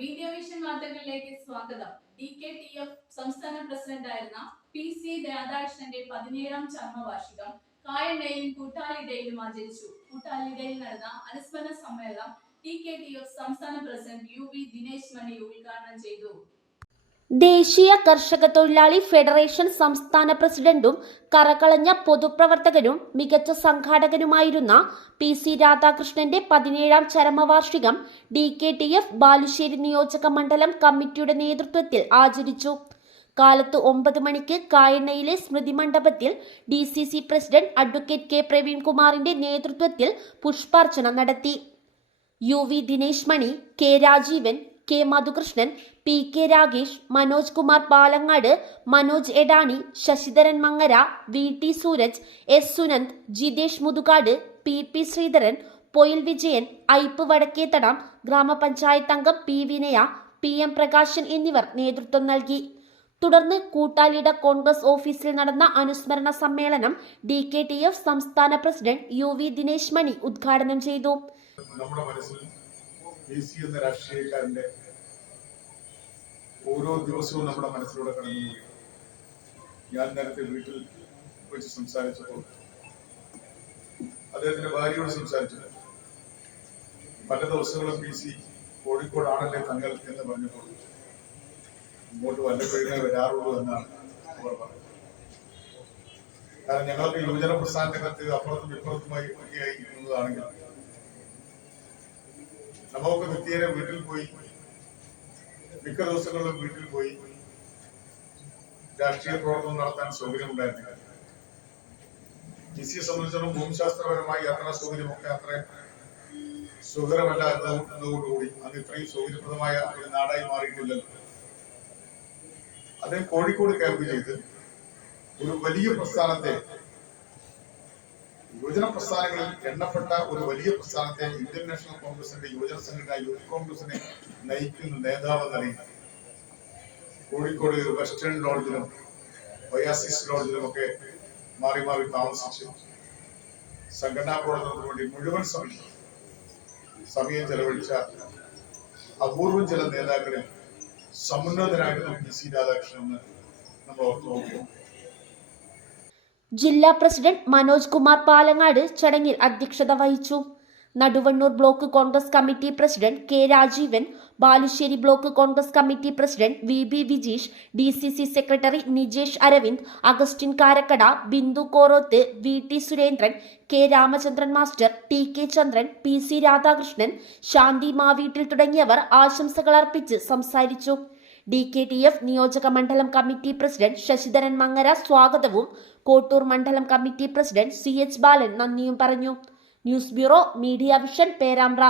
Media vision വാർത്തകളിലേക്ക് സ്വാഗതം. D K T F സംസ്ഥാന പ്രസിഡന്റായിരുന്ന പി സി രാധാകൃഷ്ണന്റെ പതിനേഴാം ചർമ്മവാർഷികം കായണ്ടയിലും കൂട്ടാലിടയിലും ആചരിച്ചു. കൂട്ടാലിടയിൽ നടന്ന അനുസ്മരണ സമ്മേളനം ടി കെ ടി എഫ് സംസ്ഥാന president U V Dinesh Mani ഉദ്ഘാടനം ചെയ്തു. ദേശീയ കർഷക തൊഴിലാളി ഫെഡറേഷൻ സംസ്ഥാന പ്രസിഡന്റും കറകളഞ്ഞ പൊതുപ്രവർത്തകനും മികച്ച സംഘാടകനുമായിരുന്ന പി സി രാധാകൃഷ്ണന്റെ പതിനേഴാം ചരമവാർഷികം D K T F Balussery നിയോജക മണ്ഡലം കമ്മിറ്റിയുടെ നേതൃത്വത്തിൽ ആചരിച്ചു. കാലത്ത് ഒമ്പത് മണിക്ക് കായണ്ണയിലെ സ്മൃതി മണ്ഡപത്തിൽ D C C president advocate K പ്രവീൺകുമാറിന്റെ നേതൃത്വത്തിൽ പുഷ്പാർച്ചന നടത്തി. U V Dinesh Mani K Rajeevan K Madhukrishnan P K Ragesh Manoj Kumar Palangad Manoj Edani Sasidharan Mangara V T Sooraj S Sunand Jithesh Muthukad P P Sreedharan Poyil Vijayan Aipe Vadakkethadam grama panchayat അംഗം P വിനയ P M Prakashan എന്നിവർ നേതൃത്വം നൽകി. തുടർന്ന് കൂട്ടാലിയുടെ കോൺഗ്രസ് ഓഫീസിൽ നടന്ന അനുസ്മരണ സമ്മേളനം D K T F സംസ്ഥാന president U V Dinesh Mani ഉദ്ഘാടനം ചെയ്തു. മനസ്സിൽ സി രാഷ്ട്രീയക്കാരന്റെ ഓരോ ദിവസവും നമ്മുടെ മനസ്സിലൂടെ കടന്നു ഞാൻ നേരത്തെ വീട്ടിൽ വെച്ച് സംസാരിച്ചപ്പോൾ അദ്ദേഹത്തിന്റെ ഭാര്യയോട് സംസാരിച്ചു പല ദിവസങ്ങളും പി സി കോഴിക്കോടാണല്ലേ തങ്ങൾ എന്ന് പറഞ്ഞപ്പോൾ ഇങ്ങോട്ട് വല്ലപ്പോഴേ വരാറുള്ളൂ എന്നാണ് അവർ പറഞ്ഞത്. കാരണം ഞങ്ങൾക്ക് യുവജന പ്രസ്ഥാന രംഗത്ത് അപ്പുറത്തും ഇപ്പുറത്തുമായി ഒക്കെയായി നിന്നതാണെങ്കിൽ നമുക്ക് നിത്യേന വീട്ടിൽ പോയി. മിക്ക ദിവസങ്ങളിലും വീട്ടിൽ പോയി. രാഷ്ട്രീയ പ്രവർത്തനം നടത്താൻ സൗകര്യമുണ്ടായിരുന്നില്ല. ജിസിയെ സംബന്ധിച്ചിടത്തോളം ഭൂമിശാസ്ത്രപരമായി യാത്രാ സൗകര്യമൊക്കെ അത്ര സുഖകരമല്ല എന്നതോടുകൂടി അന്ന് ഇത്രയും സൗകര്യപ്രദമായ ഒരു നാടായി മാറിയിട്ടില്ലല്ലോ. അദ്ദേഹം കോഴിക്കോട് ക്യാമ്പ് ചെയ്ത് ഒരു വലിയ പ്രസ്ഥാനത്തെ യുവജന പ്രസ്ഥാനങ്ങളിൽ എണ്ണപ്പെട്ട ഒരു വലിയ പ്രസ്ഥാനത്തെ ഇന്ത്യൻ നാഷണൽ കോൺഗ്രസിന്റെ യുവജന സംഘടന യൂത്ത് കോൺഗ്രസിനെ നയിക്കുന്ന നേതാവ് എന്നറിയുന്നത് കോഴിക്കോട് വെസ്റ്റേൺ ലോഡ്ജിലും ഒയാസിസ് ലോഡ്ജിലും ഒക്കെ മാറി മാറി താമസിച്ച് സംഘടനാ പ്രവർത്തനത്തിന് വേണ്ടി മുഴുവൻ സമയം സമയം ചെലവഴിച്ച അപൂർവം ചില നേതാക്കളിൽ സമുന്നതനായിരുന്നു പി സി രാധാകൃഷ്ണൻ എന്ന് നമ്മൾ ഓർത്തു നോക്കുമ്പോൾ ജില്ലാ പ്രസിഡന്റ് മനോജ് കുമാർ പാലങ്ങാട് ചടങ്ങിൽ അധ്യക്ഷത വഹിച്ചു. Naduvannur block Congress committee president K Rajeevan Balussery block Congress committee president V B Vijeesh D C C secretary Nijesh Aravind Augustine Karakkada Bindu Koroth V T Surendran K Ramachandran master T K Chandran P C Radhakrishnan Shanthi Maveettil തുടങ്ങിയവർ ആശംസകൾ അർപ്പിച്ച് സംസാരിച്ചു. D K T F നിയോജക മണ്ഡലം committee president Sasidharan Mangara സ്വാഗതവും. കോട്ടൂർ മണ്ഡലം committee president C H Balan നന്ദിയും പറഞ്ഞു. News bureau media vision Perambra.